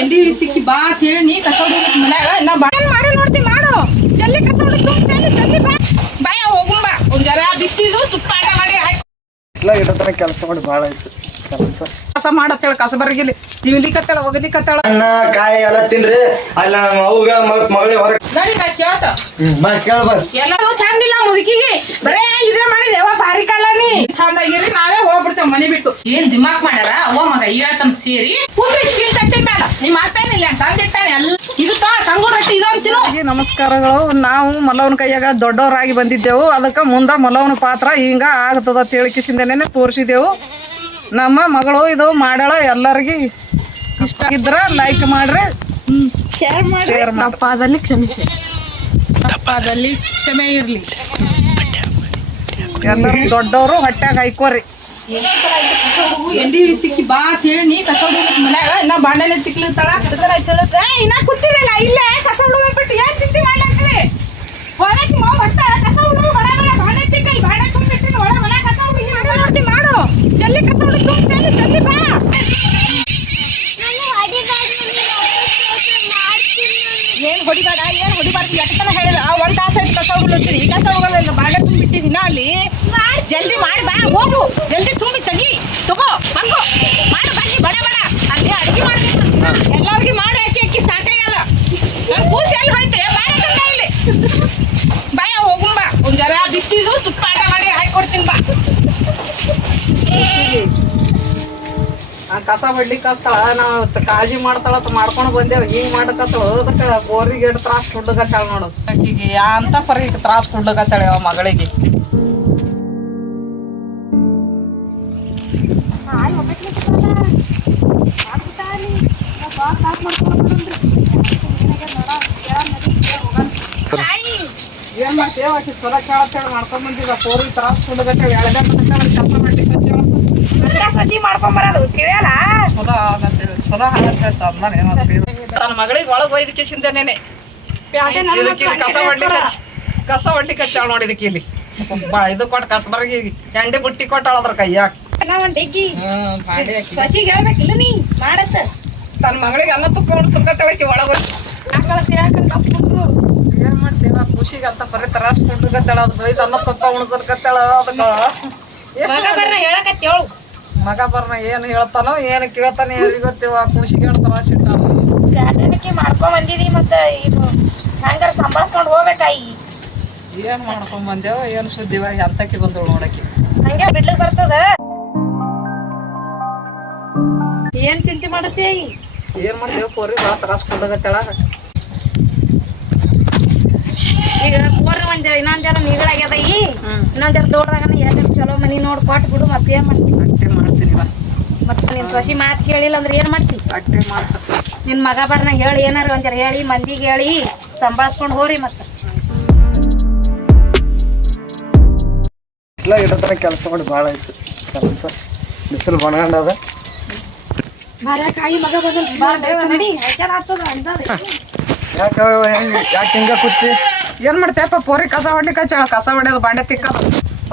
MD ತಿಕ್ಕಿ ಬಾ ಅಂತ ಹೇಳಿ ನೀ ಕಸ ಹೊಡಿಬೇಕು ಮನ್ಯಾಗ ನಾ ಬಾಳೆ ಮಾಡಿ ನೋಡ್ತಿ ಮಾಡು ಜಲ್ದಿ ಕಸ ಹೊಡಿತು ಜಲ್ದಿ ಬಾ ಬಾಯ ಹೋಗುಂಬ ಒಂದ್ ಜರ ಬಿಸಿದು ತುಪ್ಪ ಆಟ ಮಾಡಿ ಇಡತನ ಕೆಲಸ ಮಾಡಿ ಭಾಳ ಆಯ್ತು ಕೆಲಸ ಕಸ ಮಾಡತ್ತೇಳ ಕಸ ಬರಗಿಲಿ ತಿನ್ಲಿಕತ್ತೇಳ ಒಗಲಿಕತ್ತೇಳ ಅನ್ನ ಕಾಯಿ ಎಲ್ಲ ತಿನ್ರಿ ಅಲ್ಲ ಅವ್ಗ ಮಗಳೇ ಹೊರ ನಡಿ ನಾ ಕೇಳ್ತ ಎಲ್ಲರೂ ಚಂದಿಲ್ಲ ಮುದುಕಿಗೆ ಬರೇ ಇದೇ ಮಾಡಿದೆ ಯಾವ ಭಾರಿ ಕಾಲ ನೀ ಚಂದಾಗಿರಿ ನಾವೇ ಹೋಗ್ಬಿಡ್ತೇವ್ ಮನೆ ಬಿಟ್ಟು ಏನ್ ದಿಮಾಕ್ ಮಾಡ್ಯಾರ ಅವ್ವ ಮಗ ಹೇಳ್ತಮ್ ಸೇರಿ ಕೂತ್ರಿ ಚೀಲ್ ತಟ್ಟಿಟ್ಟಾನ ನಿಮ್ ಅಪ್ಪೇನಿಲ್ಲ ತಂದಿಟ್ಟಾನೆ ಎಲ್ಲ ಇದು ತಂಗೋಡ್ ರೊಟ್ಟಿ ಇದು ಅಂತೀನೋ. ನಮಸ್ಕಾರಗಳು. ನಾವು ಮಲ್ಲವನ ಕೈಯಾಗ ದೊಡ್ಡವರಾಗಿ ಬಂದಿದ್ದೆವು. ಅದಕ್ಕೆ ಮುಂದೆ ಮಲ್ಲವನ ಪಾತ್ರ ಹಿಂಗ ಆಗ್ತದ ತಿಳಿಕಿಸಿಂದನೇ ತೋರಿಸಿದೆವು. ನಮ್ಮ ಮಗಳು ಇದು ಮಾಡ್ಯಾಳ. ಎಲ್ಲರಿಗೆ ಇಷ್ಟ ಇದ್ರ ಲೈಕ್ ಮಾಡ್ರಿ, ಶೇರ್ ಮಾಡಿ. ತಪ್ಪಾದಲ್ಲಿ ಕ್ಷಮಿಸಿ, ತಪ್ಪಾದಲ್ಲಿ ಕ್ಷಮೆ ಇರ್ಲಿ. ಎಲ್ಲರೂ ದೊಡ್ಡವರು ಹೊಟ್ಯಾಗ ಹಾಕೋರಿ. ಎಂಡಿ ತಿಕ್ಕಿ ಬಾ ಅಂತ ಹೇಳಿ ನೀ ಕಸ ಹೊಡಿಬೇಕು ಮನ್ಯಾಗ ಇನ್ನ ಬಾಂಡೆಲೆ ತಿಕ್ಲಿರ್ತಾಳ ಇನ್ನ ಕೂತಿರಲ್ಲ ಇಲ್ಲೇ ಕಸ ಹುಡುಗ್ಬಿಟ್ಟು ಏನ್ ಚಿಂತೆ ಮಾಡ್ಲಂತೀವಿ ಹೊರಕ್ಕೆ ಬರ್ತಾಳ ಕಸ ಹುಡುಗ ಬಡ ಬಾಂಡೆ ತಿಕ್ಕಲ್ ಬಾಂಡೆ ತುಂಬಿಟ್ಟಿನ ಒಳ ಮನೆ ಕಸ ಹುಡುಗಿ ನೋಡ್ತಿ ಮಾಡು ಜಲ್ದಿ ಕಸ ಹುಡುಗ ಜಲ್ದಿ ಬಾ ಏನ್ ಹೊಡಿಬಾರ್ದು ಎಷ್ಟನ ಹೇಳಿದ ಒಂದ್ ತಾಸ ಆಯ್ತು ಕಸ ಹುಡುಗ್ತೀನಿ ಈ ಕಸ ಹುಡುಗಲ್ಲ ಬಾಂಡೆ ತುಂಬಿಟ್ಟಿದ್ದೀನ ಅಲ್ಲಿ ಜಲ್ದಿ ಮಾಡಿ ಬಾ ಹೋಗು ಜಲ್ದಿ ತುಂಬಿ ತೆಗಿ ತಗೋ ಬಂಗು ಮಾಡು ಬನ್ನಿ ಬಡ ಬಡ ಅಲ್ಲಿ ಅಡಿಗೆ ಮಾಡ್ಬೇಕು ಎಲ್ಲರಿಗೆ ಮಾಡಿ ಅಕ್ಕಿ ಸಾಕಾಗಲ್ಲ ನನ್ ಕೂಸಿ ಎಲ್ಲಿ ಹೋಯ್ತೆ ಬಾಯ ಇಲ್ಲಿ ಬಾಯ ಹೋಗುಂಬ ಒಂದ್ ಜರ ಬಿಸಿದು ತುಪ್ಪ ಆಟ ಮಾಡಿ ಹಾಕೊಡ್ತೀನಿ ಬಾ. ಕಸ ಬಡ್ಲಿಕ್ಕೆ ಹಚ್ತಾಳ, ನಾವು ಕಾಳಜಿ ಮಾಡ್ತಾಳ ಮಾಡ್ಕೊಂಡು ಬಂದೇವ್. ಹಿಂಗ್ ಮಾಡಕತ್ತಳ ಅದಕ್ಕೆ ಬೋರಿಗೆ ಎಷ್ಟು ತ್ರಾಸ ಕೊಡ್ಲಕತ್ತಾಳ ನೋಡು. ಆಕಿಗೆ ಅಂತ ಪರಿ ತ್ರಾಸ ಕೊಡ್ಲಕತ್ತಾಳೆ ಅವ ಮಗಳಿಗೆ. ಏನ್ ಮಾಡ್ತೇವ ಆಕಿ ಚೊಲೋ ಕೇಳತ್ತೇಳ ಮಾಡ್ಕೊಂಡ್ ಬಂದಿದ್ದ ಬೋರಿಗೆ ತ್ರಾಸ ಕೊಡ್ಲಕತ್ತಾಳ. ಎಳಗ ಕೆಲಸ ಮಾಡ್ಲಿಕ್ಕೆ ಸಸಿ ಮಾಡ್ಕೊಂಡ್ ಬರೋದು ತಿಳಿಯಲ್ಲ ಚೊಲೋ ಆಗತ್ತೇಳಿ ಚೊಲೋ ಆಗತ್ತ ನನ್ನ ಮಗಳಿಗೆ ಒಳಗ್ ಒಯ್ದಕ್ಕಿಂದನೇನೆ ಕಸ ಹೊಡ್ಲಿಕ್ಕೆ ಹಚ್ಚಾಳ ನೋಡಿ. ಇದಕ್ಕೆ ಇಲ್ಲಿ ಇದು ಕೊಟ್ಟು ಕಸ ಬರಗಿ ಎಂಡಿ ಬುಟ್ಟಿ ಕೊಟ್ಟಾಳ ಅದ್ರ ಕೈಯಾಗ. ಹೇಳ್ಬೇಕಿಲ್ಲ ನೀ ಮಾಡತ್ತ ತನ್ನ ಮಗಳಿಗೆ ಅನ್ನ ತುಪ್ಪ ಸುರ್ಕತ್ತಳಕಿ ಒಳಗ ತಪ್ಪುಂಡ್ರು ಏನ್ ಮಾಡ್ತೀವ ಖುಷಿಗೆ ಅಂತ ಬರೀ ತ್ರಾಸ ಕೊಡ್ಲಿಕತ್ತಾಳ. ಅದು ಬೈದು ಅನ್ನ ತುಪ್ಪ ಉಣ್ಸರ್ಕತ್ತಾಳ. ಅದಕ್ಕ ಹೇಳಕತ್ತೇಳು ಮಗ ಬರ್ನ ಏನ್ ಹೇಳ್ತಾನೋ ಏನ್ ಕೇಳ್ತಾನೆ ಯಾರಿಗೆ ಗೊತ್ತಿವ ಖುಷಿಗೆ ಹೇಳ್ತಾನ ಸಿಟ್ಟಾನ. ಗಾರ್ಡನಕ್ಕೆ ಮಾಡ್ಕೊಂಡ್ ಬಂದಿದಿ ಮತ್ತ ಇದು ಹಂಗಾರ ಸಂಭಾಳ್ಸ್ಕೊಂಡ್ ಹೋಗ್ಬೇಕಾಯಿ. ಏನ್ ಮಾಡ್ಕೊಂಡ್ ಬಂದೇವ ಏನ್ ಸುದ್ದಿವ ಎಂತಕ್ಕೆ ಬಂದಳು ನೋಡಕ್ಕೆ ಹಂಗೆ ಬಿಡ್ಲಿಕ್ ಬರ್ತದ. ಏನ್ ಚಿಂತೆ ಮಾಡತ್ತೆ ಏನ್ ಮಾಡ್ತೇವ ಪೋರಿ ಭಾಳ ತ್ರಾಸ ಕೊಡಗತ್ತಳ. ಈಗ ಕೋರಿ ಇನ್ನೊಂದ್ ಜನ ನೀಗಳಾಗ್ಯದ ಇನ್ನೊಂದ್ ಜರ ದೊಡ್ಡದಾಗ ಯಾಕೆ ಚಲೋ ಮನಿ ನೋಡ್ ಕೊಟ್ಟು ಬಿಡು ಮತ್ತೆ ಏನ್ ಮಾಡ್ತಿ. ಅಷ್ಟೇ ಮಾಡ್ತೀನಿ ಮತ್ತ ನಿನ್ ಸೊಸಿ ಮಾತ್ ಕೇಳಿಲ್ಲ ಅಂದ್ರೆ ಏನ್ ಮಾಡ್ತಿ. ಅಷ್ಟೇ ಮಾಡ್ತ ನಿನ್ ಮಗ ಬರ್ನ ಹೇಳಿ ಏನಾರ ಒಂದ್ ಜರ ಹೇಳಿ ಮಂದಿಗೆ ಹೇಳಿ ಸಂಭಾಳ್ಸ್ಕೊಂಡ್ ಹೋರಿ. ಮತ್ತ ಇಡತನ ಕೆಲಸ ಮಾಡಿ ಭಾಳ ಆಯ್ತು ಕೆಲಸ. ಬಿಸಿಲು ಬಣ್ಗಂಡದ ಕಾಯಿ ಮಗ ಬದಲ್ ನಡಿ ಯಾಕೆ ಹಿಂಗ ಕೂತಿ ಏನ್ ಮಾಡ್ತೇಪ್ಪ ಪೋರಿ ಕಸ ಹೊಡ್ಲಿಕ್ಕೆ ಹಚ್ಚಾಳ. ಕಸ ಹೊಡ್ಯೋದು ಬಾಂಡೆ ತಿಕ್ಕದ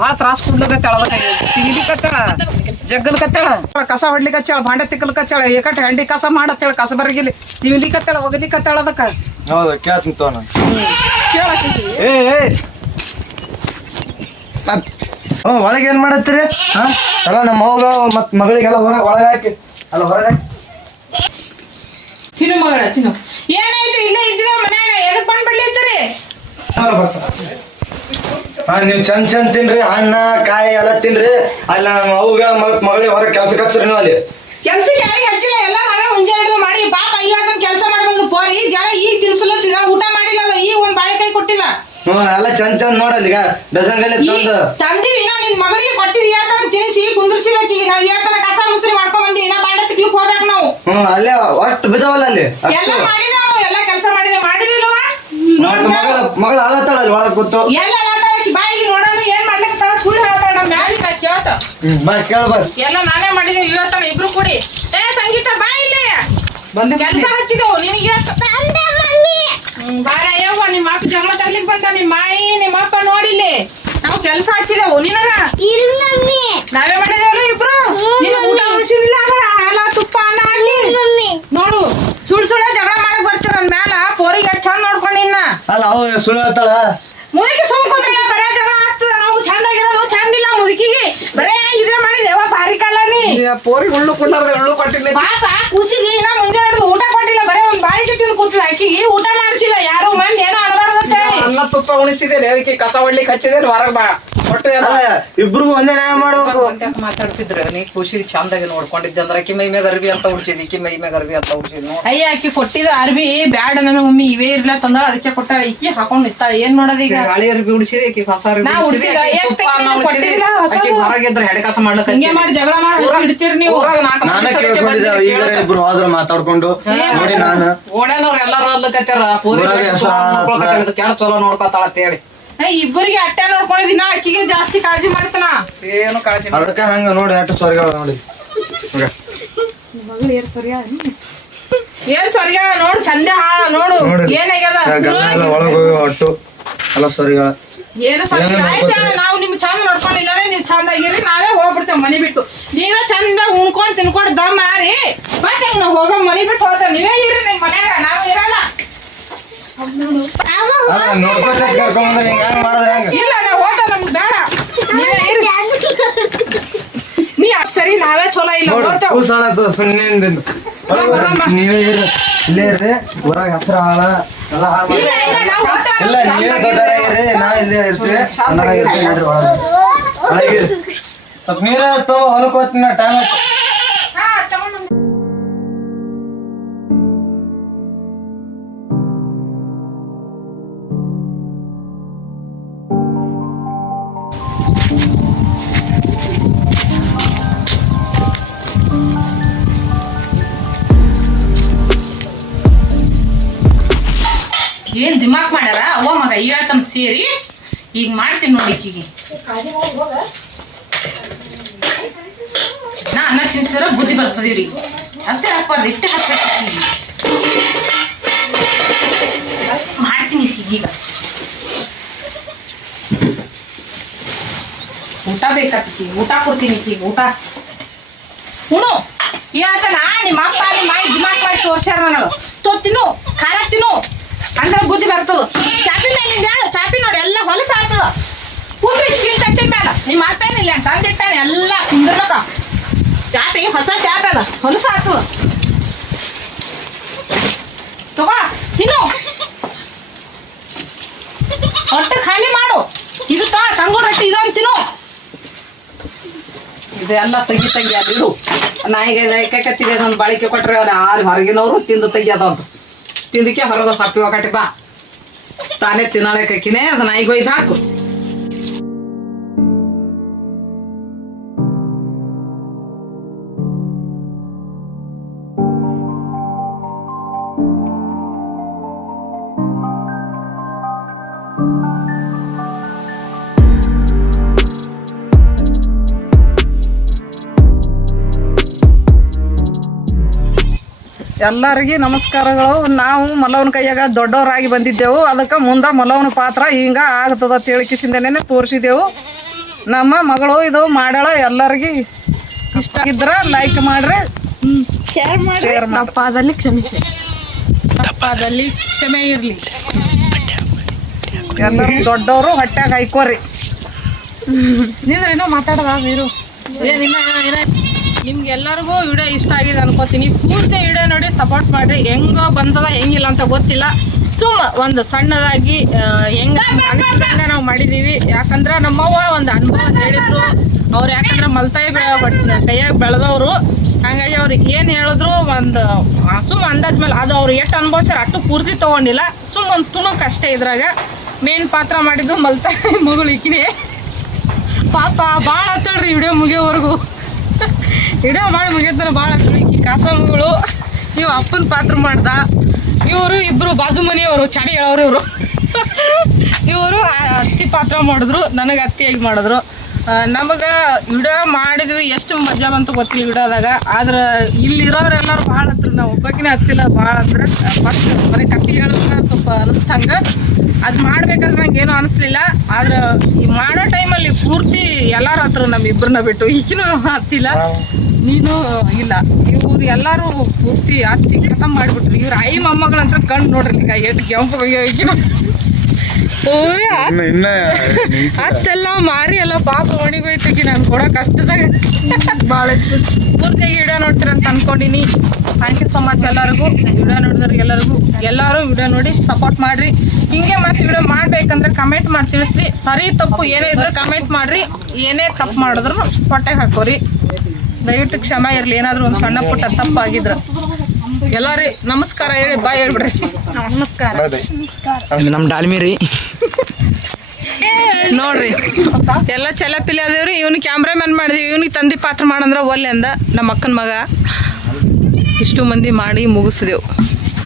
ಭಾಳ ತ್ರಾಸ ಕೊಡ್ಲಿಕತ್ತಾಳ. ತಿನ್ಲಿಕತ್ತಾಳ ಜಗ್ಗಲ್ಕತ್ತಾಳ. ಕಸ ಹೊಡ್ಲಿಕ್ಕೆ ಹಚ್ಚಾಳ ಬಾಂಡೆ ತಿಕ್ಕಲ್ಕತ್ತಾಳ. ಏಕಟ್ ಹೆಂಡಿ ಕಸ ಮಾಡತ್ತೇಳ ಕಸ ಬರಗಿಲಿ ತಿನ್ಲಿಕತ್ತಾಳ ಒಗಲಿಕತ್ತಾಳ. ಅದಕ್ಕ ಹೌದು ಕೇಳ್ತೀನಿ ತೋ ನಾನು ಕೇಳಕ್ಕೆ ಒಳಗೆ ಏನ್ ಮಾಡತ್ತೀರಿ? ಹಾ ಅಲ್ಲ ನಮ್ಮ ಮಗ ಮತ್ ಮಗಳಿಗೆಲ್ಲ ಒಳಗೆ ಹಾಕಿ ಅಲ್ಲ ಹೊರಗೆ ಚಿನ್ನು ಮಗಳ ಚಿನ್ನು ಏನಾಯ್ತು ಇಲ್ಲೇ ಇದ್ದಿದ ಮನ್ಯಾಗ ಎದಕ್ ಬಂದ್ಬಿಡ್ಲಿತ್ತೀರಿ? ಹಾ ನೀವು ಚಂದ ತಿನ್ರಿ ಹಣ್ಣ ಕಾಯಿ ಎಲ್ಲ ತಿನ್ರಿ. ಅಲ್ಲ ಅವ್ಗ ಮತ್ ಮಗಳಿಗೆ ಹೊರಗೆ ಕೆಲ್ಸಕ್ಕೆ ಹಚ್ಚ್ರಿ ನೀವು ಅಲ್ಲಿ. ಕೆಲ್ಸಕ್ಕೆ ಯಾರಿಗೆ ಹಚ್ಚಿಲ್ಲ ಎಲ್ಲ ನಾವೇ ಮುಂಜೆ ಹಿಡಿದು ಮಾಡಿ ಪಾಪ ಇವತ್ತ ಕೆಲಸ ಮಾಡ್ಬೋದು ಪೋರಿ ಜರ ಈಗ ತಿನ್ಸಲತ್ತಿದ ಊಟ ಮಾಡಿಲ್ಲ ಈಗ ಒಂದ್ ಬಾಳೆಕಾಯಿ ಕೊಟ್ಟಿಲ್ಲ. ಎಲ್ಲ ಚಂದ ನೋಡಲ್ಲ ಈಗ ಡಸಂಗಲ್ಲಿ ತಂದಿವಿ ನಾ ನಿನ್ ಮಗಳಿಗೆ ಕೊಟ್ಟಿದ್ ಯಾಕಂತ ತಿನ್ಸಿ ಕುಂದ್ರಿಸಿಬೇಕು. ಈಗ ನಾವ್ ಯಾಕಂದ್ರೆ ಕಸ ಮುಸ್ರಿ ಮಾಡ್ಕೊಂಡ್ ಬಂದಿ ಇನ್ನ ಬಾಂಡೆ ತಿಕ್ಲಿಕ್ ಹೋಗ್ಬೇಕು ನಾವು. ಅಲ್ಲೇ ಒಟ್ಟು ಬಿದ್ದವಲ್ಲ ಅಲ್ಲಿ ಎಲ್ಲ ಮಾಡಿದೇವು ಎಲ್ಲ ಕೆಲಸ ಮಾಡಿದಿಲ್ವಾ ಮಗಳ ಅಳತ್ತಾಳ ಅಲ್ಲಿ ಒಳಗೆ ಕೂತು ಎಲ್ಲ ಬಾಯಿಗೆ ನೋಡೋಣ ಏನ್ ಮಾಡ್ಲಿಕ್ಕೆ ಸುಳ್ಳು ಹೇಳ್ತಾಳ. ಮ್ಯಾಲಿ ನಾ ಕೇಳ್ತ ಕೇಳ್ಬಾರ ಎಲ್ಲ ನಾನೇ ಮಾಡಿದೇವಿ ಇವತ್ತನ ಇಬ್ರು ಕೂಡಿ. ಸಂಗೀತ ಬಾ ಇಲ್ಲಿ ಬಂದ ಕೆಲಸ ಹಚ್ಚಿದೆವು ನಿನಗೆ ಬಾರ ಯವ್ವ ನಿಮ್ಮ ಅಪ್ಪ ಜಗಳ ತರ್ಲಿಕ್ ಬಂದ ನಿಮ್ಮ ಮಾಯಿ ನಿಮ್ಮ ಅಪ್ಪ ನೋಡಿಲ್ಲಿ ನಾವು ಕೆಲಸ ಹಚ್ಚಿದೆವು ನಿನಗ ನಾವೇ ಮಾಡಿದೇವಲ್ಲ ಇಬ್ರು. ನಿನಗ ಊಟ ಉಳಿಸಿಲ್ಲ ಹಾಲ ತುಪ್ಪ ಅನ್ನ ಹಾಕಿ ಅಲ್ಲ ಅವ ಸುಳ್ಳು ಹೇಳ್ತಾಳ. ಮುದುಕಿ ಸುಮ್ಕೊಂಡ್ರೆ ಬರೇ ಜಗಳ ಆಗ್ತದ. ನಾವು ಚಂದಾಗಿರೋದು ಚಂದಿಲ್ಲ ಮುದುಕಿಗೆ ಬರೇ ಇದೇ ಮಾಡಿದೇವ ಭಾರಿ ಕಾಲ ನೀ. ಪೋರಿ ಹುಳ್ಳು ಕೊಂಡಾರ್ದೆ ಹುಳ್ಳು ಕೊಟ್ಟಿಲ್ಲ. ಪಾಪ ಕೂಸಿಗೆ ಇನ್ನ ಮುಂಜಾನೆ ಹಿಡ್ದು ಊಟ ಕೊಟ್ಟಿಲ್ಲ, ಬರೇ ಒಂದ್ ಬಾಳಿಕೆ ತಿಂದು ಕೂತಿಲ್ಲ. ಆಕಿಗೆ ಊಟ ಮಾಡಿಸಿಲ್ಲ, ಯಾರು ಮಂದಿ ಏನೋ ಅನಬಾರ್ದು ಅಂತ ಹೇಳಿ ಅನ್ನ ತುಪ್ಪ ಉಣಿಸಿದೇನೆ, ಅದಕ್ಕೆ ಕಸ ಹೊಡ್ಲಿಕ್ಕೆ ಹಚ್ಚಿದೇನೆ ಹೊರಗೆ ಬಾ ಒಟ್ಟು ಎಲ್ಲ. ಇಬ್ರಿಗೂ ಒಂದೇ ನ್ಯಾಯ ಮಾಡ್ಬೇಕು. ಮಾತಾಡ್ತಿದ್ರೆ ನೀ ಖುಷಿ ಚಂದಾಗಿ ನೋಡ್ಕೊಂಡಿದ್ದೆ ಅಂದ್ರೆ ಆಕಿ ಮೈ ಮ್ಯಾಗ ಅರ್ಬಿ ಅಂತ ಉಡ್ಸಿದ್, ಈಕಿ ಮೈ ಮ್ಯಾಗ ಅರ್ಬಿ ಅಂತ ಉಡ್ಸಿದ್. ಅಯ್ಯ ಆಕಿ ಕೊಟ್ಟಿದ ಅರ್ಬಿ ಬ್ಯಾಡ ನನ್ನ ಮಮ್ಮಿ ಇವೇ ಇರ್ಲ ತಂದಾಳ, ಅದಕ್ಕೆ ಕೊಟ್ಟ ಈಕಿ ಹಾಕೊಂಡ್ ನಿಂತಾಳ. ಏನ್ ನೋಡೋದ ಈಗ? ಗಾಳಿ ಅರ್ಬಿ ಉಡ್ಸಿದೆ, ಆಕಿ ಹೊಸ ಅರ್ಬಿ ನಾ ಉಡ್ಸಿದ. ಹೊರಗಿದ್ರೆ ಹೆಡೆ ಕಸ ಮಾಡ್ಲಕ್ಕ ಹಿಂಗೆ ಮಾಡಿ ಜಗಳ ಮಾಡಿ ಹಿಡ್ತೀರಿ ನೀವು. ನಾನೇ ಕೇಳ್ಕೊಂಡಿದ್ದೆ, ಈಗ ಇಬ್ರು ಹೋದ್ರ ಮಾತಾಡ್ಕೊಂಡು ನೋಡಿ ನಾನು ಓಣ್ಯಾನವ್ರು ಎಲ್ಲಾರು ಅಲ್ಲಕತ್ತಾರ ಪೂರಿ ಕೆಳ ಚಲೋ ನೋಡ್ಕೊತಾಳ ಅಂತ ಹೇಳಿ ಇಬ್ಬರಿಗೆ ಅಟ್ಟೆ ನೋಡ್ಕೊಂಡಿದಿನ, ಆಕಿಗೆ ಜಾಸ್ತಿ ಕಾಳಜಿ ಮಾಡ್ತಾನ. ಏನು ಕಾಳಜಿ ಅದಕ್ಕೆ ಹಂಗ ನೋಡಿ ಅಷ್ಟು ಸ್ವರ್ಗ ನೋಡಿ. ಏನ್ ಸ್ವರ್ಗ ನೋಡು, ಚಂದೆ ಹಾಳ ನೋಡು ಏನಾಗ್ಯದ. ಒಳಗ ಹೋಗಿ ಒಟ್ಟು ಎಲ್ಲ ಸ್ವರ್ಗ ಏನು ಸ್ವರ್ಗ ಆಯ್ತ. ನಾವು ನಿಮ್ ಚಂದ ನೋಡ್ಕೊಂಡಿಲ್ಲ, ನೀವ್ ಚಂದ ಆಗಿರಿ, ನಾವೇ ಹೋಗ್ಬಿಡ್ತೇವ್ ಮನಿ ಬಿಟ್ಟು. ನೀವೇ ಚಂದ ಉಣ್ಕೊಂಡ್ ತಿನ್ಕೊಂಡ್ ದಮ್ ಮಾರಿ ಮತ್ತೆ ನಾವ್ ಹೋಗೋ ಮನಿ ಬಿಟ್ಟು ಹೋಗ್ತೇವ್. ನೀವೇ ಇರ್ರಿ ನಿಮ್ ಮನ್ಯಾಗ, ನಾವು ಇರಲ್ಲ. ನೋಡ್ಕೊಂಡ್ ಕರ್ಕೊಂಡ್ ಮಾಡಿದ್ರೆ ಹೆಂಗ? ಇಲ್ಲ ನಾವ್ ಹೋದ ನಮ್ಗೆ ಬೇಡ, ನೀವೇ ಇರ್ರಿ. ನೀ ಸರಿ ನಾವೇ ಚಲೋ ಇಲ್ಲ ಹೋಗ್ತೇವ್. ಕೂಸಾದ ಸುನ್ನಿಂದ ನೀವೇ ಇರ್ರಿ, ಇಲ್ಲೇ ಇರ್ರಿ. ಊರಾಗ ಹೆಸರು ಹಾಳ ಎಲ್ಲ ಹಾಳ ಮಾಡಿ. ಇಲ್ಲ ನೀವೇ ದೊಡ್ಡರಾಗಿರಿ, ನಾ ಇಲ್ಲೇ ಇರ್ತೀವಿ. ಚೆನ್ನಾಗಿರ್ತೀವಿ ನೋಡ್ರಿ ಒಳಗಿರಿ. ಸ್ವಲ್ಪ ನೀರ ತೋ ಹೊಲಕ್ಕೆ ಹೋಗ್ತೀನಿ ನಾ, ಟೈಮ್ ಆಯ್ತು. ಏನ್ ದಿಮಾಕ್ ಮಾಡ್ಯಾರ ಅವ್ವ ಮಗ ಹೇಳ್ತಮ್ಮ ಸೇರಿ. ಈಗ ಮಾಡ್ತೀನಿ ನೋಡಿ ಈಕಿಗೆ. ನಾ ಅನ್ನ ತಿನ್ಸಿದ್ರ ಬುದ್ಧಿ ಬರ್ತದಿವ್ರಿ. ಅಷ್ಟೇ ಹಾಕ್ಬಾರ್ದು, ಇಷ್ಟೇ ಹಾಕ್ಬೇಕು. ಮಾಡ್ತೀನಿ ಈಗೀಗ. ಊಟ ಬೇಕಾಗ್ತೈತಿ, ಊಟ ಕೊಡ್ತೀನಿ ಈಕಿಗೆ. ಊಟ ಉಣು ಹೇಳ್ತಾನ. ನಿಮ್ಮ ಅಪ್ಪ ನಿಮ್ಮ ಮಾಯಿ ದಿಮಾಕ್ ಮಾಡಿ ತೋರ್ಸ್ಯಾರ ನನಗ. ತಿನ್ನು, ಖಾರ ತಿನ್ನು ಅಂದ್ರೆ ಬುದ್ಧಿ ಬರ್ತದ. ಚಾಪಿ ಮೇಲಿಂದ ಹೇಳು, ಚಾಪಿ ನೋಡಿ ಎಲ್ಲ ಹೊಲಸ ಆಗ್ತದ. ಕುಂದ್ರಿ ಚಿನ್ ತಟ್ಟಿನ ಮೇಲೆ ನಿಮ್ಮ ಅಪ್ಪೇನಿಲ್ಲ ತಂದಿಟ್ಟಾನೆ ಎಲ್ಲ ಕುಂದಿರ್ಬೇಕ. ಚಾಪಿ ಹೊಸ ಚಾಪಿ ಅದ, ಹೊಲಸ ಆಗ್ತದ. ತಗೋ ತಿನ್ನು, ಹೊಟ್ಟೆ ಖಾಲಿ ಮಾಡು. ಇದು ತಂಗೋಡ್ ರೊಟ್ಟಿ ಇದೊಂದು ತಿನ್ನು. ಇದೆಲ್ಲ ತೆಗಿ ಅದು ನಾಯಿಗೆ ಕತ್ತಿಗೆ ಒಂದು ಬಾಳಿಕೆ ಕೊಟ್ರೆ ಅವ್ರು ಆರು ಹೊರಗಿನವರು ತಿಂದು ತೆಗಿಯೋದಂತ ತಿಂದಕ್ಕೆ ಹೊರಗೆ ಸಪ್ಪಿ ಒಗಟಿ ಬಾ ತಾನೇ ತಿನ್ನಳಕ್ಕಿನೇ ಅದು ನಾಯಿಗೆ ಒಯ್ದು ಹಾಕು. ಎಲ್ಲರಿಗೂ ನಮಸ್ಕಾರಗಳು. ನಾವು ಮಲ್ಲವನ ಕೈಯಾಗ ದೊಡ್ಡವರಾಗಿ ಬಂದಿದ್ದೆವು, ಅದಕ್ಕೆ ಮುಂದೆ ಮಲ್ಲವನ ಪಾತ್ರ ಹಿಂಗ ಆಗ್ತದ ತಿಳಿಕಿಸಿಂದನೇ ತೋರಿಸಿದೆವು. ನಮ್ಮ ಮಗಳು ಇದು ಮಾಡ್ಯಾಳ. ಎಲ್ಲರಿಗೂ ಇಷ್ಟ ಆಗಿದ್ರೆ ಲೈಕ್ ಮಾಡ್ರಿ, ಶೇರ್ ಮಾಡಿ. ತಪ್ಪಾದಲ್ಲಿ ಕ್ಷಮಿಸಿ, ತಪ್ಪಾದಲ್ಲಿ ಕ್ಷಮೆ ಇರಲಿ. ಎಲ್ಲರೂ ದೊಡ್ಡವರು ಹೊಟ್ಯಾಗ ಹಾಯ್ಕೋರಿ. ನೀನು ಏನೋ ಮಾತಾಡೋದ ನೀರು ಏನಿಲ್ಲ. ನಿಮ್ಗೆಲ್ಲರಿಗೂ ವಿಡಿಯೋ ಇಷ್ಟ ಆಗಿದೆ ಅನ್ಕೋತೀನಿ. ಪೂರ್ತಿ ವಿಡಿಯೋ ನೋಡಿ ಸಪೋರ್ಟ್ ಮಾಡ್ರಿ. ಹೆಂಗ ಬಂದದ ಹೆಂಗಿಲ್ಲ ಅಂತ ಗೊತ್ತಿಲ್ಲ, ಸುಮ್ಮ ಒಂದು ಸಣ್ಣದಾಗಿ ಹೆಂಗ ಅನಿಸಿದಂಗ ನಾವು ಮಾಡಿದೀವಿ. ಯಾಕಂದ್ರೆ ನಮ್ಮವ್ವ ಒಂದು ಅನುಭವ ಹೇಳಿದ್ರು. ಅವ್ರು ಯಾಕಂದ್ರೆ ಮಲ್ತಾಯಿ ಕೈಯಾಗ ಬೆಳೆದವರು, ಹಂಗಾಗಿ ಅವ್ರು ಏನು ಹೇಳಿದ್ರು ಒಂದು ಸುಮ್ಮ ಅಂದಾಜ್ ಮೇಲೆ ಅದು ಅವ್ರು ಎಷ್ಟು ಅನುಭವಿಸ್ಯಾರ ಅಷ್ಟು ಪೂರ್ತಿ ತೊಗೊಂಡಿಲ್ಲ. ಸುಮ್ಮ ಒಂದು ತುಣುಕ್ ಅಷ್ಟೇ. ಇದ್ರಾಗ ಮೇನ್ ಪಾತ್ರ ಮಾಡಿದ್ದು ಮಲ್ತಾಯಿ ಮಗಳು ಈಕಿನೇ. ಪಾಪ ಭಾಳ ಹತ್ತಳ್ರಿ ವಿಡಿಯೋ ಮುಗಿಯೋವರೆಗೂ. ವಿಡಿಯೋ ಮಾಡಿ ಮುಗಿತಾನೆ ಭಾಳ ಹತ್ತಳಿಕಿ ಕಾಸ ಮಗಳು. ನೀವು ಅಪ್ಪನ ಪಾತ್ರ ಮಾಡ್ದ. ಇವರು ಇಬ್ಬರು ಬಾಜು ಮನೆಯವರು ಚಾಡಿ ಹೇಳೋರು. ಇವರು ಅತ್ತಿ ಪಾತ್ರ ಮಾಡಿದ್ರು, ನನಗೆ ಅತ್ತಿಯಾಗಿ ಮಾಡಿದ್ರು. ನಮಗೆ ವಿಡಿಯೋ ಮಾಡಿದ್ವಿ, ಎಷ್ಟು ಮಜಾ ಬಂತು ಗೊತ್ತಿಲ್ಲ ವಿಡಿಯೋದಾಗ. ಆದ್ರೆ ಇಲ್ಲಿರೋರೆಲ್ಲರೂ ಭಾಳ ಹತ್ರ, ನಾವು ಒಬ್ಬಕಿನೇ ಹತ್ತಿಲ್ಲ ಭಾಳ ಅಂದ್ರೆ. ಫಸ್ಟ್ ಬರೀ ಕತ್ತಿ ಹೇಳಿದ್ರೆ ಸ್ವಲ್ಪ ಅನಿಸ್ತಂಗೆ. ಅದು ಮಾಡ್ಬೇಕಾದ್ರೆ ನಂಗೆ ಏನೂ ಅನಿಸ್ಲಿಲ್ಲ. ಆದ್ರೆ ಈ ಮಾಡೋ ಟೈಮಲ್ಲಿ ಪೂರ್ತಿ ಎಲ್ಲರೂ ಹತ್ರ ನಮ್ಮ ಇಬ್ಬರನ್ನ ಬಿಟ್ಟು ಈಗಿನೂ ಹತ್ತಿಲ್ಲ, ನೀನು ಇಲ್ಲ. ಇವ್ರು ಎಲ್ಲರೂ ಪೂರ್ತಿ ಹತ್ತಿ ಖತಮ್ ಮಾಡಿಬಿಟ್ರು. ಇವ್ರು ಐ ಮೊಮ್ಮಗಳಂತ ಕಣ್ಣು ನೋಡ್ರಿ ಈಗ ಎಷ್ಟು ಕೆಂಪು ಈಗಿನ ಇನ್ನ ಅಷ್ಟೆಲ್ಲ ಮಾರಿ ಎಲ್ಲ ಪಾಪ ಒಣಿಗೋಯ್ತಕಿ ನಾನು ಕೊಡೋ ಕಷ್ಟದಾಗ ಭಾಳ ಪೂರ್ತಿಯಾಗಿ ವಿಡಿಯೋ ನೋಡ್ತೀರಂತ ಅನ್ಕೊಂಡಿನಿ. ಥ್ಯಾಂಕ್ ಯು ಸೊ ಮಚ್ ಎಲ್ಲರಿಗೂ. ವಿಡಿಯೋ ನೋಡಿದ್ರಿಗೆ ಎಲ್ಲರೂ ವಿಡಿಯೋ ನೋಡಿ ಸಪೋರ್ಟ್ ಮಾಡ್ರಿ. ಹಿಂಗೆ ಮತ್ತೆ ವಿಡಿಯೋ ಮಾಡ್ಬೇಕಂದ್ರೆ ಕಮೆಂಟ್ ಮಾಡಿ ತಿಳಿಸ್ರಿ. ಸರಿ ತಪ್ಪು ಏನೇ ಇದ್ರೆ ಕಮೆಂಟ್ ಮಾಡ್ರಿ. ಏನೇ ತಪ್ಪು ಮಾಡಿದ್ರು ಹೊಟ್ಟೆಗೆ ಹಾಕೋರಿ. ದಯವಿಟ್ಟು ಕ್ಷಮ ಇರಲಿ. ಏನಾದರೂ ಒಂದು ಸಣ್ಣ ಪುಟ್ಟ ತಪ್ಪಾಗಿದ್ರೆ ಎಲ್ಲಾರಿ ನಮಸ್ಕಾರ ಹೇಳಿ ಬಾಯ್ ಹೇಳ್ಬಿಡ್ರಿ. ನಮಸ್ಕಾರ. ಇದು ನಮ್ಮ ಡಾಲ್ಮಿ ನೋಡ್ರಿ ಎಲ್ಲ ಚೆಲ್ಲಪಿಲ್ಲಿ ಅದೇವ್ರಿ. ಇವ್ನಿಗೆ ಕ್ಯಾಮ್ರಾಮನ್ ಮಾಡಿದ್ವಿ. ಇವ್ನಿಗೆ ತಂದಿ ಪಾತ್ರ ಮಾಡಂದ್ರೆ ಒಲ್ಲೆ ಅಂದ ನಮ್ಮ ಅಕ್ಕನ ಮಗ. ಇಷ್ಟು ಮಂದಿ ಮಾಡಿ ಮುಗಿಸಿದೆವು.